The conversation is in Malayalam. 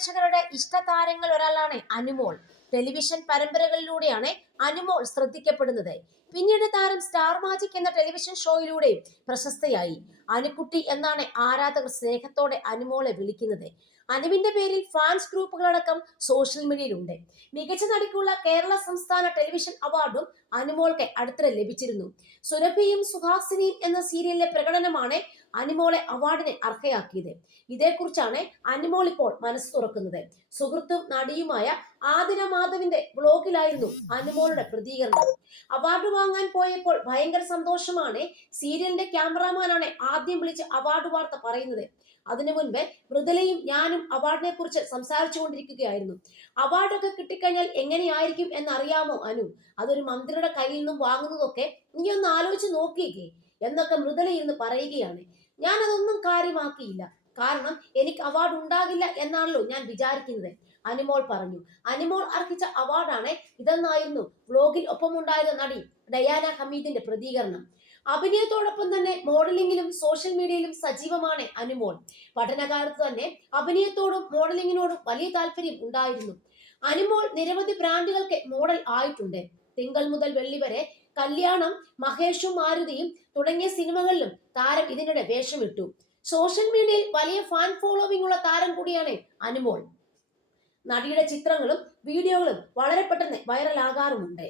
പ്രേക്ഷകരുടെ ഇഷ്ടതാരങ്ങൾ ഒരാളാണ് അനുമോൾ. ടെലിവിഷൻ പരമ്പരകളിലൂടെയാണ് അനുമോൾ ശ്രദ്ധിക്കപ്പെടുന്നത്. പിന്നീട് താരം സ്റ്റാർ മാജിക് എന്ന ടെലിവിഷൻ ഷോയിലൂടെ പ്രശസ്തയായി. അനുക്കുട്ടി എന്നാണ് ആരാധകർ സ്നേഹത്തോടെ അനുമോളെ വിളിക്കുന്നത്. അനുവിന്റെ പേരിൽ ഫാൻസ് ഗ്രൂപ്പുകളടക്കം സോഷ്യൽ മീഡിയയിലുണ്ട്. മികച്ച നടിക്കുള്ള കേരള സംസ്ഥാന ടെലിവിഷൻ അവാർഡും അനുമോൾക്ക് അടുത്തിടെ ലഭിച്ചിരുന്നു. സുരഭിയും സുഹാസിനിയും എന്ന സീരിയലിലെ പ്രകടനമാണ് അനുമോളെ അവാർഡിന് അർഹയാക്കിയത്. ഇതേക്കുറിച്ചാണ് അനുമോൾ ഇപ്പോൾ മനസ്സ് തുറക്കുന്നത്. സുഹൃത്തും നടിയുമായ ആതിര മാധവിന്റെ ബ്ലോഗിലായിരുന്നു അനുമോളുടെ പ്രതികരണം. അവാർഡ് വാങ്ങാൻ പോയപ്പോൾ ഭയങ്കര സന്തോഷമാണ്. സീരിയലിന്റെ ക്യാമറാമാനാണ് ആദ്യം വിളിച്ച് അവാർഡ് വാർത്ത പറയുന്നത്. അതിനു മുൻപ് മൃദുലയും ഞാനും അവാർഡിനെ കുറിച്ച് സംസാരിച്ചു കൊണ്ടിരിക്കുകയായിരുന്നു. അവാർഡൊക്കെ കിട്ടിക്കഴിഞ്ഞാൽ എങ്ങനെയായിരിക്കും എന്നറിയാമോ അനു? അതൊരു മന്ത്രിയുടെ കയ്യിൽ നിന്നും വാങ്ങുന്നതൊക്കെ നീ ഒന്ന് ആലോചിച്ച് നോക്കിയേക്കേ എന്നൊക്കെ മൃദുല ഇരുന്ന് പറയുകയാണ്. ഞാൻ അതൊന്നും കാര്യമാക്കിയില്ല, കാരണം എനിക്ക് അവാർഡ് ഉണ്ടാകില്ല എന്നാണല്ലോ ഞാൻ വിചാരിക്കുന്നത്, അനുമോൾ പറഞ്ഞു. അനുമോൾ അർഹിച്ച അവാർഡാണ് ഇതെന്നായിരുന്നു വ്ലോഗിൽ ഒപ്പമുണ്ടായിരുന്ന നടി ഡയാന ഹമീദിന്റെ പ്രതികരണം. അഭിനയത്തോടൊപ്പം തന്നെ മോഡലിംഗിലും സോഷ്യൽ മീഡിയയിലും സജീവമാണ് അനുമോൾ. പഠനകാലത്ത് തന്നെ അഭിനയത്തോടും മോഡലിംഗിനോടും വലിയ താല്പര്യം ഉണ്ടായിരുന്നു. അനുമോൾ നിരവധി ബ്രാൻഡുകൾക്ക് മോഡൽ ആയിട്ടുണ്ട്. തിങ്കൾ മുതൽ വെള്ളി വരെ, കല്യാണം, മഹേഷും മാരുതിയും തുടങ്ങിയ സിനിമകളിലും താരം ഇതിനിടെ വേഷമിട്ടു. സോഷ്യൽ മീഡിയയിൽ വലിയ ഫാൻ ഫോളോവിംഗ് ഉള്ള താരം കൂടിയാണ് അനുമോൾ. നടിയുടെ ചിത്രങ്ങളും വീഡിയോകളും വളരെ പെട്ടെന്ന് വൈറലാകാറുമുണ്ട്.